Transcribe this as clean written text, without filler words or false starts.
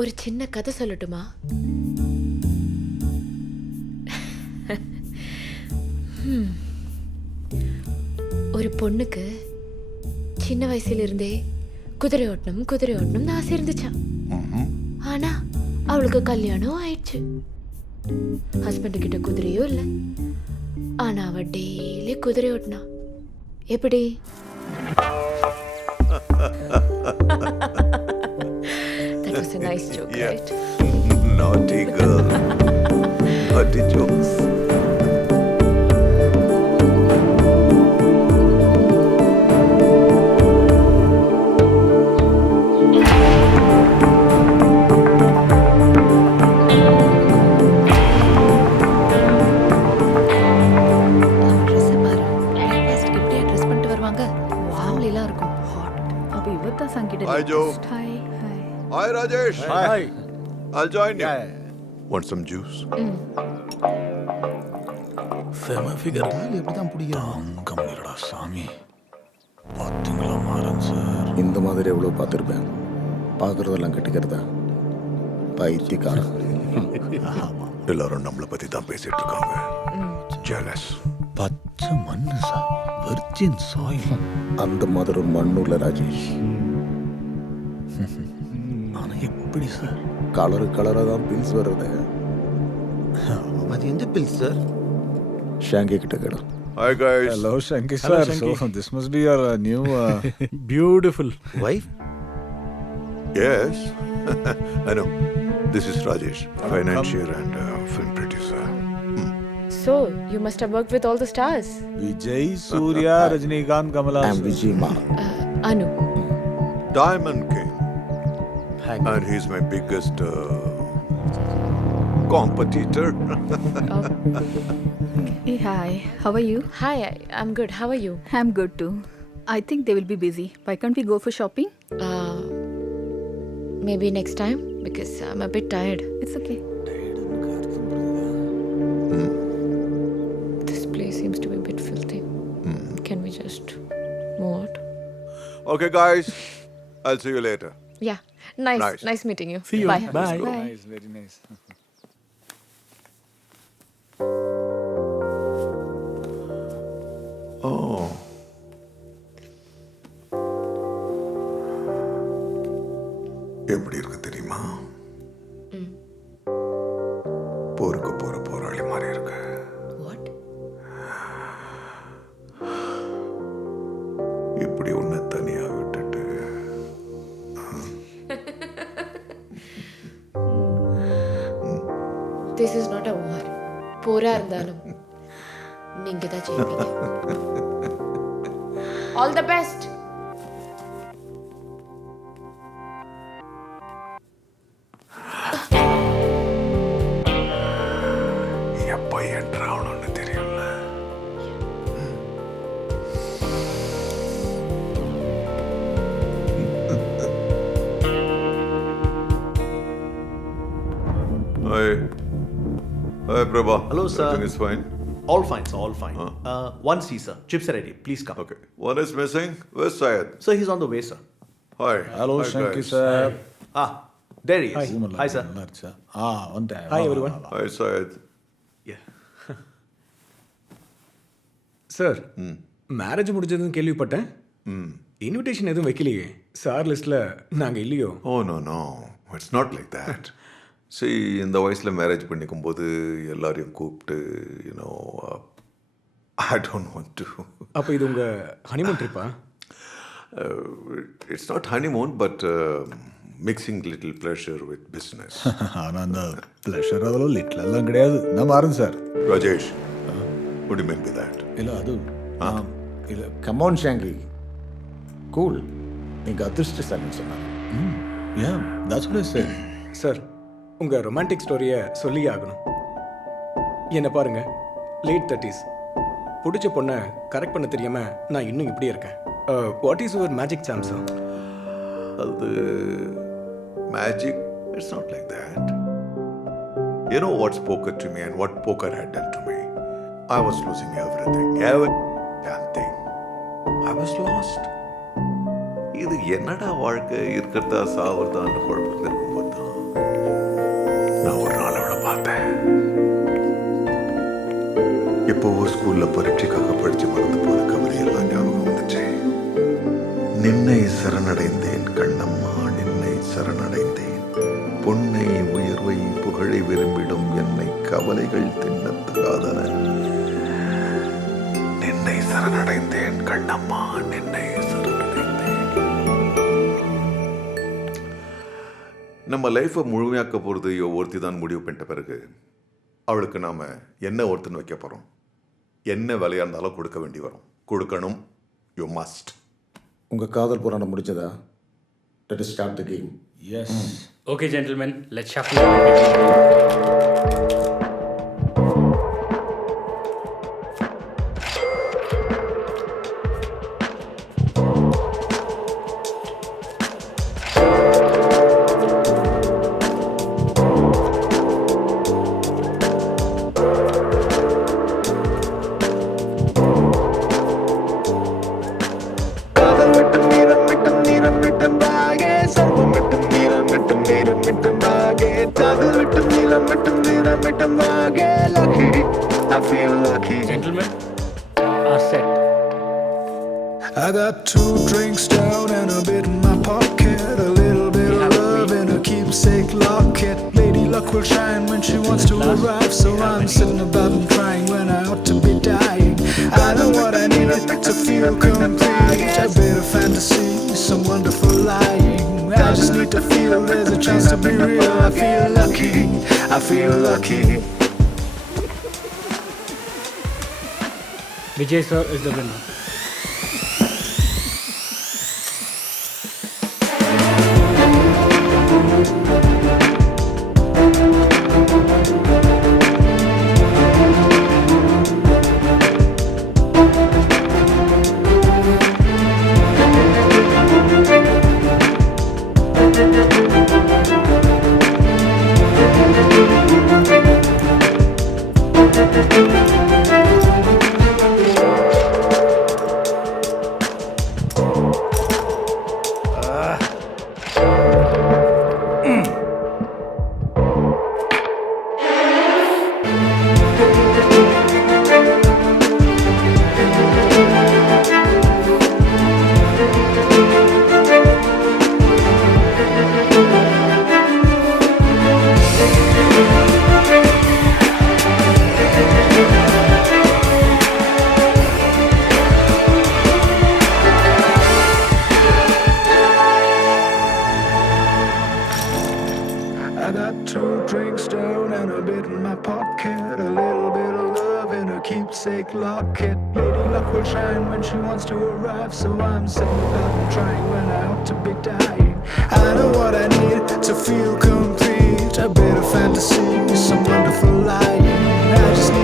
ஒரு சின்ன கதை சொல்லட்டுமா? ஒரு பொண்ணுக்கு சின்ன வயசுல இருந்தே குதிரை ஓட்டணும்னு ஆசை இருந்துச்சா. ஆனா அவளுக்கு கல்யாணம் ஆயிடுச்சு. ஹஸ்பண்ட் கிட்ட குதிரையும் இல்லை. ஆனா அவ டெய்லி குதிரை ஓட்டினா. எப்படி? That was a nice joke, Yeah. right? Naughty girl. Naughty jokes. Dress பாரு. பிரேக்ஃபாஸ்ட்க்கு இப்படியே ட்ரெஸ் பண்ணிட்டு வருவாங்க. ஃபேமிலிலாம் இருக்கும். ஹாட். அப்ப இவத்தா சங்கிட்ட. Hi, Joe. Hi. Hi. Hi, Rajesh. Hi. I'll join you. Yeah. Want some juice? செம ஃபிகர் எப்படி தான் பிடிக்கிறான் கம்மிடா சாமி. பார்த்தீங்களா மாறன் சார், இந்த மாதிரி எவ்வளோ பார்த்துருப்பேன். பார்க்குறதெல்லாம் கட்டிக்கிறதா பைத்தியக்காரன். எல்லாரும் நம்மளை பத்தி தான் பேசிட்டு இருக்காங்க. ஜெலஸ். பச்சை மண்ணு சார், வெர்ஜின் சாயில். அந்த மாதிரி ஒரு மண்ணுள்ள ராஜேஷ். ஆனா எப்படி சார்? கலராக தான் பில்ஸ் வர்றது. அது எந்த பில் சார்? ஷாங்கி கிட்ட கேடு. Hi, guys. Hello, Shanky Hello, sir. Shanky. So this must be your new beautiful wife? Yes. I know. This is Rajesh, financier and film producer. So, you must have worked with all the stars. Vijay, Surya, Rajnikant, Kamala. I'm Vijay மா. Anu. Diamond King. And he's my biggest competitor. Hey, hi. How are you? Hi, I'm good. How are you? I'm good too. I think they will be busy. Why can't we go for shopping? Maybe next time because I'm a bit tired. It's okay. This place seems to be a bit filthy. Can we just move out? Okay, guys. I'll see you later. Yeah. Nice. Nice meeting you. See you. Bye. Bye. Bye. Nice, very nice. Oh. எப்படி இருக்கு தெரியுமா? போருக்கு போற போராளி மாதிரி இருக்கு. What? இப்படி உன்னை தனியா விட்டுட்டு This is not a war. Bora இருந்தாலும் நீங்க தான் ஜெயிப்பீங்க. All the best. எப்ப என்றாவணும்னு தெரியும்ல. Hi, Prabha. Hello, sir. Everything is fine. All fine, sir, all fine. One C, sir. Chips are ready. Please come. Okay. One is missing. Where's Syed? Sir, he's on the way, sir. Hi. Hello, Hi, Shanky guys. sir. Ah, there he is. Hi, sir. நல்லா இருந்துச்சா? வந்துட்டேன். Hi, வா, வா, everyone. வா, வா. Hi, Syed. Yeah. Sir, marriage முடிஞ்சதுன்னு கேள்விப்பட்டேன். Invitation எதுவும் வைக்கலையே. சார் லிஸ்ட்ல நாங்க இல்லையோ? Oh, no. It's not like that. See, இந்த வயசில் மேரேஜ் பண்ணிக்கும் போது எல்லாரையும் கூப்பிட்டு I don't want to. அப்போ இது உங்க honeymoon ட்ரிப்பா? It's not honeymoon, but mixing little pleasure with business. ஆனா அந்த ப்ளஷர் அதெல்லாம் லிட்டில் எல்லாம் கிடையாது. நான் Maran sir. Rajesh, what do you mean by that? இல்லை அது இல்லை. Come on Changi, cool. நீங்கள் அதிர்ஷ்டசாலின்னு சொன்னாங்க. Yeah, that's what I said. Sir, உங்க ரொமான்டிக் ஸ்டோரியை சொல்லியே ஆகணும். என்ன பாருங்க, லேட் 30s, பிடிச்ச பொண்ணை கரெக்ட் பண்ண தெரியாம நான் இன்னும் இப்படியே இருக்கேன். What is your magic chance? அது magic, it's not like that. You know what's poker to me and what poker had done to me? I was losing everything, every damn thing. I was lost. இது என்னடா வாழ்க்கை, இருக்கிறதா சாவறதான்னு குழப்பத்தில் இருக்கும்போது தான் நான் ஒரு நாள் அவளை பார்த்தேன். எப்போவோ ஸ்கூல்ல பரீட்சைக்காக படிச்சு மறந்து போன கவிதையெல்லாம் ஞாபகம் வந்துச்சு. நின்னை சரணடைந்தேன் கண்ணம்மா, நின்னை சரணடைந்தேன். பொன்னை உயர்வை புகழை விரும்பிடும் என்னை கவலைகள் தின்னத்தகாதன. நின்னை சரணடைந்தேன் கண்ணம்மா, நின்னை சரணடைந்தேன். நம்ம லைஃப்பை முழுமையாக்க போகிறது ஒருத்தி தான் முடிவு பண்ணிட்ட பிறகு அவளுக்கு நாம் என்ன ஒருத்தன் வைக்க போகிறோம், என்ன விலையாக இருந்தாலும் கொடுக்க வேண்டி வரும். கொடுக்கணும், யூ மஸ்ட். உங்கள் காதல் புராணம் முடிச்சதா? Let us start the game. Yes. Okay, gentlemen, let's shuffle it. Gentlemen, are set. I got 2 drinks down and a bit in my pocket, a little bit of love in a keepsake locket. Lady luck will shine when she wants to arrive, so I'm sitting about and crying when I ought to be dying. I know what I need to feel complete, a bit of fantasy, some wonderful lying. I just need to feel there's a chance to be real. I feel lucky, I feel lucky. Vijay sir is the winner. I got 2 drinks down and a bit in my pocket, a little bit of love in a keepsake locket. Lady luck will shine when she wants to arrive, so I'm sitting about and trying when I ought to be dying. I know what I need to feel complete, a bit of fantasy,